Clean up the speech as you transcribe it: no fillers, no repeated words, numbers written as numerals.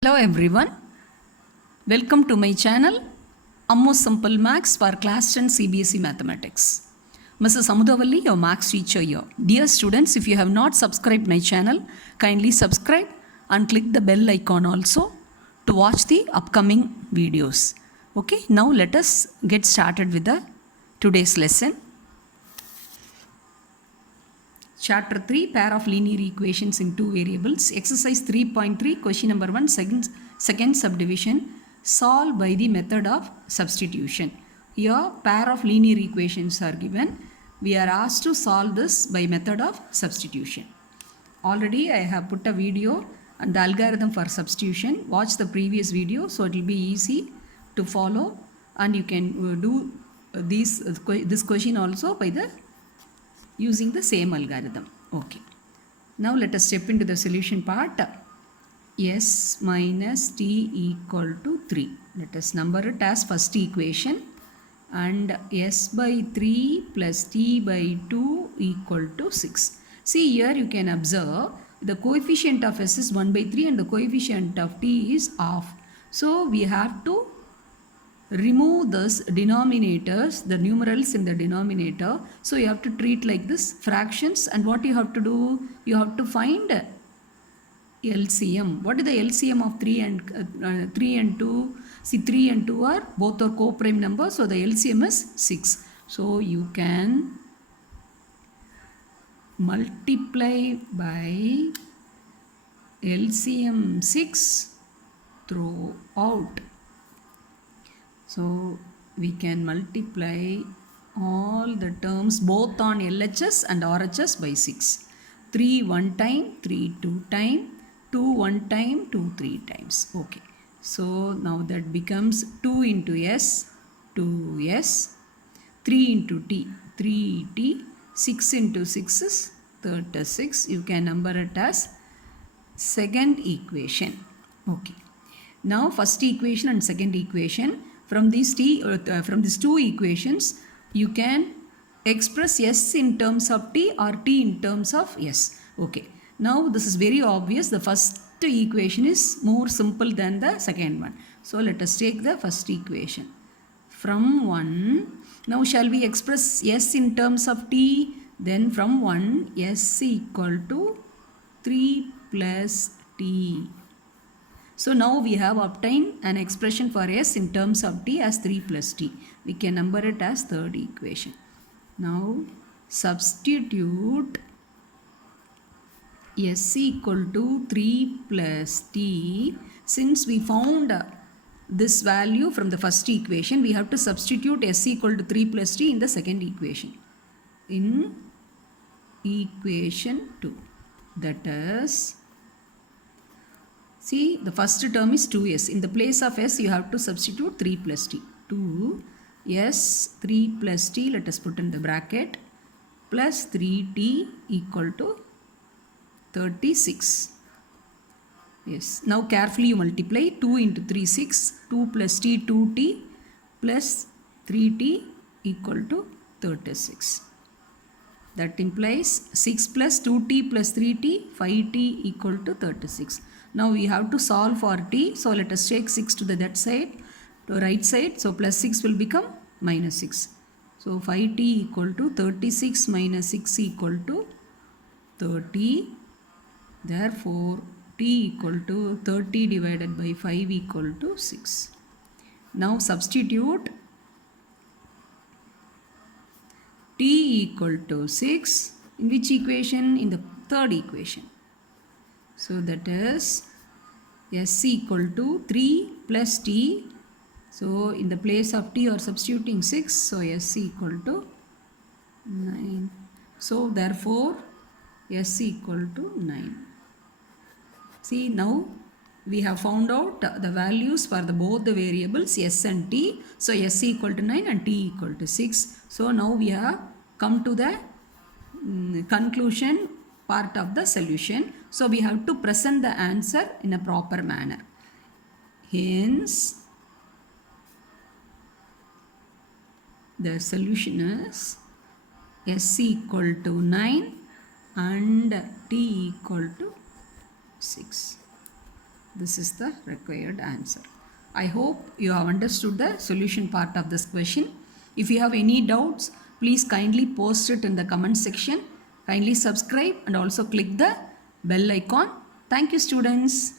Hello everyone, welcome to my channel Ammo Simple Maths for Class 10 CBSE Mathematics. Mrs. Amudavalli, your Maths teacher here. Dear students, if you have not subscribed my channel, kindly subscribe and click the bell icon also to watch the upcoming videos. Okay, now let us get started with the today's lesson. Chapter 3, pair of linear equations in two variables. Exercise 3.3, question number 1, second subdivision. Solve by the method of substitution. Here, pair of linear equations are given. We are asked to solve this by method of substitution. Already I have put a video and the algorithm for substitution. Watch the previous video so it will be easy to follow and you can do this question also by the using the same algorithm. Okay. Now let us step into the solution part. S minus t equal to 3. Let us number it as first equation. And s by 3 plus t by 2 equal to 6. See here you can observe the coefficient of s is 1 by 3 and the coefficient of t is half. So we have to remove this denominators, the numerals in the denominator. So you have to treat like this fractions, and what you have to do, you have to find LCM. What is the LCM of 3 and 2? See, 3 and 2 are both are co-prime numbers, so the LCM is 6. So you can multiply by LCM 6 throughout. So we can multiply all the terms both on LHS and RHS by 6. 3 one time, 3 two time, 2 one time, 2 3 times. Okay. So now that becomes 2 into S, 2S, 3 into T, 3T, 6 into 6 is 36. You can number it as second equation. Okay. Now first equation and second equation. From these two equations, you can express s in terms of t or t in terms of s. Okay. Now this is very obvious. The first equation is more simple than the second one. So let us take the first equation. From 1, now shall we express s in terms of t? Then from 1, s equal to 3 plus t. So now we have obtained an expression for s in terms of t as 3 plus t. We can number it as third equation. Now substitute s equal to 3 plus t. Since we found this value from the first equation, we have to substitute s equal to 3 plus t in the second equation. In equation 2. That is, see, the first term is 2s. In the place of s, you have to substitute 3 plus t. 2s, 3 plus t, let us put in the bracket, plus 3t equal to 36. Yes. Now carefully you multiply. 2 into 3, 6. 2 plus t, 2t, plus 3t equal to 36. That implies 6 plus 2t plus 3t, 5t equal to 36. Now we have to solve for t. So let us take 6 to the that side, to right side. So plus 6 will become minus 6. So 5t equal to 36 minus 6 equal to 30. Therefore t equal to 30 divided by 5 equal to 6. Now substitute t equal to 6 in which equation? In the third equation. So that is s equal to 3 plus t. So in the place of t you are substituting 6. So s equal to 9. So therefore s equal to 9. See, now we have found out the values for both the variables s and t. So s equal to 9 and t equal to 6. So now we have come to the conclusion part of the solution. So we have to present the answer in a proper manner. Hence, the solution is s equal to 9 and t equal to 6. This is the required answer. I hope you have understood the solution part of this question. If you have any doubts, please kindly post it in the comment section. Kindly subscribe and also click the bell icon. Thank you, students.